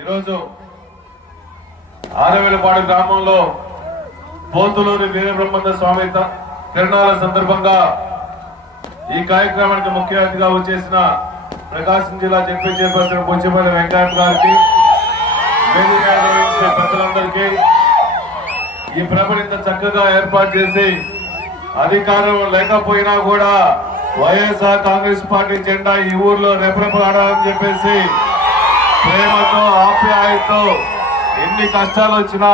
ఈరోజు ఆరవేలపాడు గ్రామంలో పోతులూరి వీరబ్రహ్మేంద్ర స్వామి తిరునాళ్ల సందర్భంగా ఈ కార్యక్రమానికి ముఖ్య అతిథిగా వచ్చేసిన ప్రకాశం జిల్లా జెడ్పీ చైర్పర్సన్ బొచ్చిపల్లి వెంకయ్య గారికి, వేదిక నిర్వహించే పెద్దలందరికీ, ఈ ప్రభను ఇంత చక్కగా ఏర్పాటు చేసి అధికారం లేకపోయినా కూడా వైఎస్ఆర్ కాంగ్రెస్ పార్టీ జెండా ఈ ఊర్లో రెపరెపలాడాలని చెప్పేసి ప్రేమతో ఆప్యాయతో ఎన్ని కష్టాలు వచ్చినా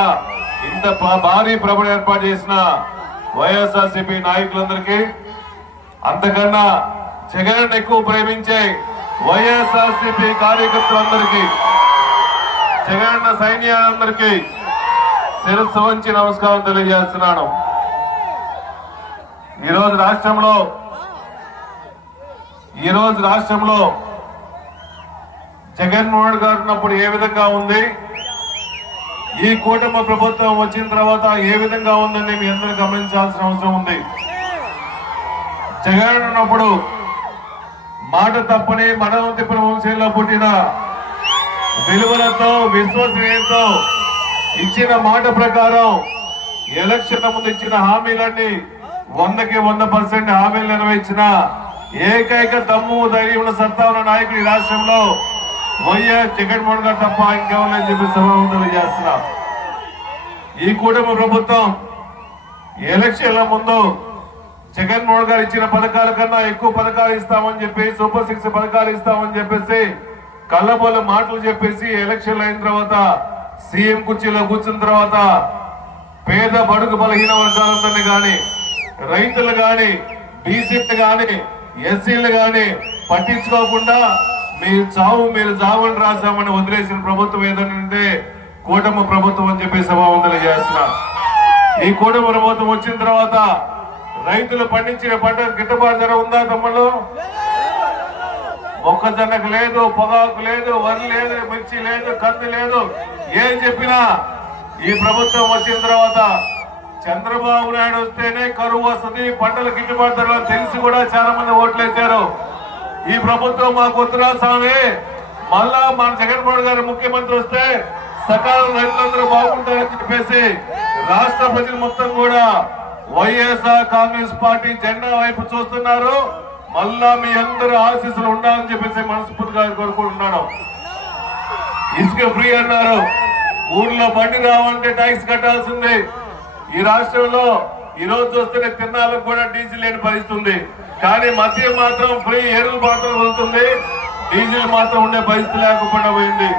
ఇంత భారీ ప్రభను ఏర్పాటు చేసిన వైఎస్ఆర్సీపీ నాయకులందరికీ, అంతకన్నా జగన్ ఎక్కువ ప్రేమించే వైఎస్ఆర్సీపీ కార్యకర్తలందరికీ, జగన్ సైన్యాలందరికీ శిరస్సు వంచి నమస్కారం తెలియజేస్తున్నాను. ఈరోజు రాష్ట్రంలో జగన్మోహన్ గారు ఉన్నప్పుడు ఏ విధంగా ఉంది, ఈ కూటమి ప్రభుత్వం వచ్చిన తర్వాత ఏ విధంగా ఉందని మీ అందరూ గమనించాల్సిన అవసరం ఉంది. జగన్ ఉన్నప్పుడు మాట తప్పని మనవం తిప్పని వంశంలో పుట్టిన విలువలతో విశ్వసనీయతతో ఇచ్చిన మాట ప్రకారం ఎలక్షన్ ముందు ఇచ్చిన హామీలన్నీ 100కి 100% హామీలు నెరవేర్చిన ఏకైక దమ్ము ధైర్యం ఉన్న సత్తా ఉన్న నాయకుడు ఈ రాష్ట్రంలో వైఎస్ జగన్మోహన్ గారు తప్ప ఇంకెవరని చెప్పి సభావంతులు చేస్తున్నా. ఈ కూటమి ప్రభుత్వం ఎలక్షన్ల ముందు జగన్మోహన్ గారు ఇచ్చిన పథకాల కన్నా ఎక్కువ పథకాలు ఇస్తామని చెప్పి, సూపర్ 6 పథకాలు ఇస్తామని చెప్పేసి కళ్ళబోల మాటలు చెప్పేసి ఎలక్షన్లు అయిన తర్వాత సీఎం కుర్చీలో కూర్చున్న తర్వాత పేద బడుగు బలహీన వర్గాలందరినీ గాని, రైతులు గాని, బీసీలు గాని, ఎస్సీలు గాని పట్టించుకోకుండా మీరు చావని రాశామని వదిలేసిన ప్రభుత్వం ఏదంటే కూటమి ప్రభుత్వం అని చెప్పి సభావంతులు చేస్తున్నా. ఈ కూటమి ప్రభుత్వం వచ్చిన తర్వాత రైతులు పండించిన పంట గిట్టుబాటు ధర ఉందా తమ్ముళ్ళు? మొక్కజొన్నకు లేదు, పొగాకు లేదు, వరి లేదు, మిర్చి లేదు, కంది లేదు. ఏం చెప్పినా ఈ ప్రభుత్వం వచ్చిన తర్వాత చంద్రబాబు నాయుడు వస్తేనే కరువు వస్తుంది, పంటలు గిట్టుబాటు ధరలు తెలిసి కూడా చాలా మంది ఓట్లేశారు. ఈ ప్రభుత్వం మాకు వద్దురా స్వామి, మళ్ళా మన జగన్మోహన్ గారు ముఖ్యమంత్రి వస్తే సకాలం రైతులందరూ బాగుంటారని చెప్పేసి రాష్ట్ర ప్రజలు మొత్తం కూడా వైఎస్ఆర్ కాంగ్రెస్ పార్టీ జెండా వైపు చూస్తున్నారు. మళ్ళా మీ అందరూ ఆశీస్సులు ఉండాలని చెప్పేసి మనస్ఫూర్తిగా కోరుకుంటున్నాను. ఇసుక ఫ్రీ అన్నారు, ఊర్లో బండి రావంటే ట్యాక్స్ కట్టాల్సింది. ఈ రాష్ట్రంలో ఈ రోజు చూస్తే తిన్నాలకు కూడా డీజిల్ లేని పరిస్థితుంది. కానీ మద్యం మాత్రం ఫ్రీ, ఎరువులు మాత్రం వెళ్తుంది, డీజిల్ మాత్రం ఉండే పరిస్థితి లేకుండా పోయింది.